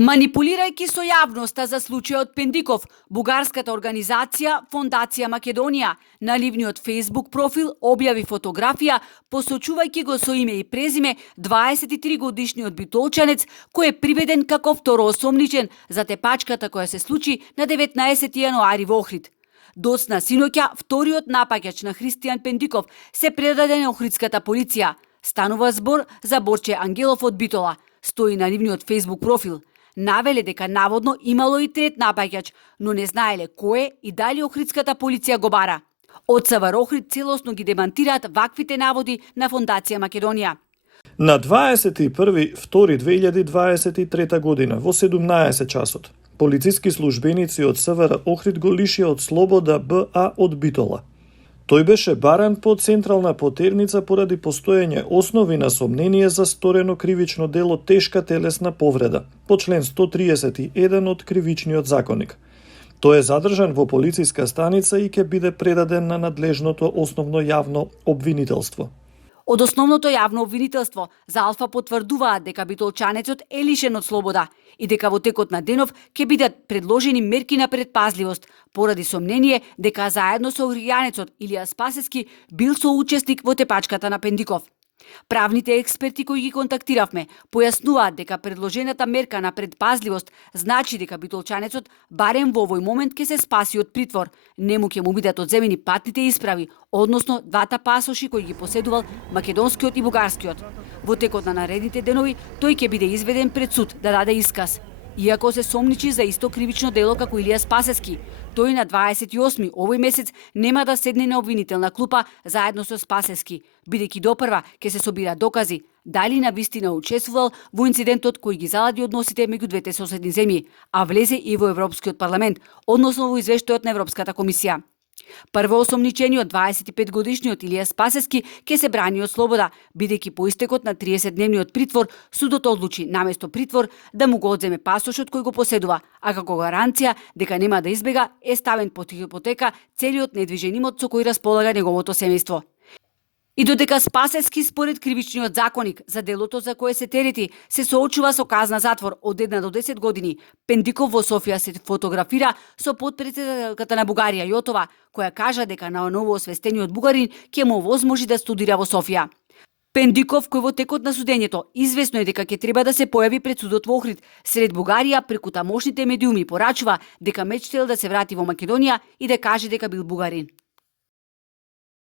Манипулирајќи со јавноста за случајот Пендиков, бугарската организација Фондација Македонија на ливниот Facebook профил објави фотографија посочувајќи го со име и презиме 23-годишниот битолчанец кој е приведен како второосомничен за тепачката која се случи на 19 јануари во Охрид. Доцна синоќа вториот напаѓач на Христијан Пендиков се предаде на охридската полиција. Станува збор за Борче Ангелов од Битола, стои на ливниот Facebook профил. Навеле дека наводно имало и трет напаѓач, но не знаеле кој и дали охридската полиција го бара. Од СВР Охрид целосно ги демантираат ваквите наводи на Фондација Македонија. На 21.2.2023 година во 17 часот, полициски службеници од СВР Охрид го лишија од слобода БА од Битола. Тој беше баран по централна потерница поради постоење основи на сомнение за сторено кривично дело тешка телесна повреда по член 131 од Кривичниот законник. Тој е задржан во полициска станица и ќе биде предаден на надлежното основно јавно обвинителство. Од основното јавно обвинителство за Алфа потврдуваат дека битолчанецот е лишен од слобода и дека во текот на денов ќе бидат предложени мерки на предпазливост поради сомнение дека заедно со охријанецот Илија Спасески бил соучесник во тепачката на Пендиков. Правните експерти кои ги контактиравме појаснуваат дека предложената мерка на предпазливост значи дека битолчанецот барем во овој момент ќе се спаси од притвор, нему ќе му бидат одземени патните исправи, односно двата пасоши кои ги поседувал македонскиот и бугарскиот. Во текот на наредните денови тој ќе биде изведен пред суд да даде исказ. Иако се сомничи за исто кривично дело како Илија Спасески, тој на 28 овој месец нема да седне на обвинителна клупа заедно со Спасески, бидејќи допрва ќе се собира докази дали на вистина учествувал во инцидентот кој ги залади односите меѓу двете соседни земји, а влезе и во Европскиот парламент, односно во извештајот на Европската комисија. Првоосомничениот 25-годишниот Илија Спасески ќе се брани од слобода, бидејќи по истекот на 30-дневниот притвор судот одлучи наместо притвор да му го одземе пасошот кој го поседува, а како гаранција дека нема да избега е ставен под хипотека целиот недвижен имот со кој располага неговото семејство. И додека Спасески според Кривичниот законник за делото за кое се терети се соочува со казна затвор од 1 до 10 години, Пендиков во Софија се фотографира со потпредседателката на Бугарија Јотова, која кажа дека на новоосвестениот бугарин ќе му овозможи да студира во Софија. Пендиков, кој во текот на судењето известно е дека ќе треба да се појави пред судот во Охрид, сред Бугарија преку тамошните медиуми порачува дека мечтел да се врати во Македонија и да каже дека бил бугарин.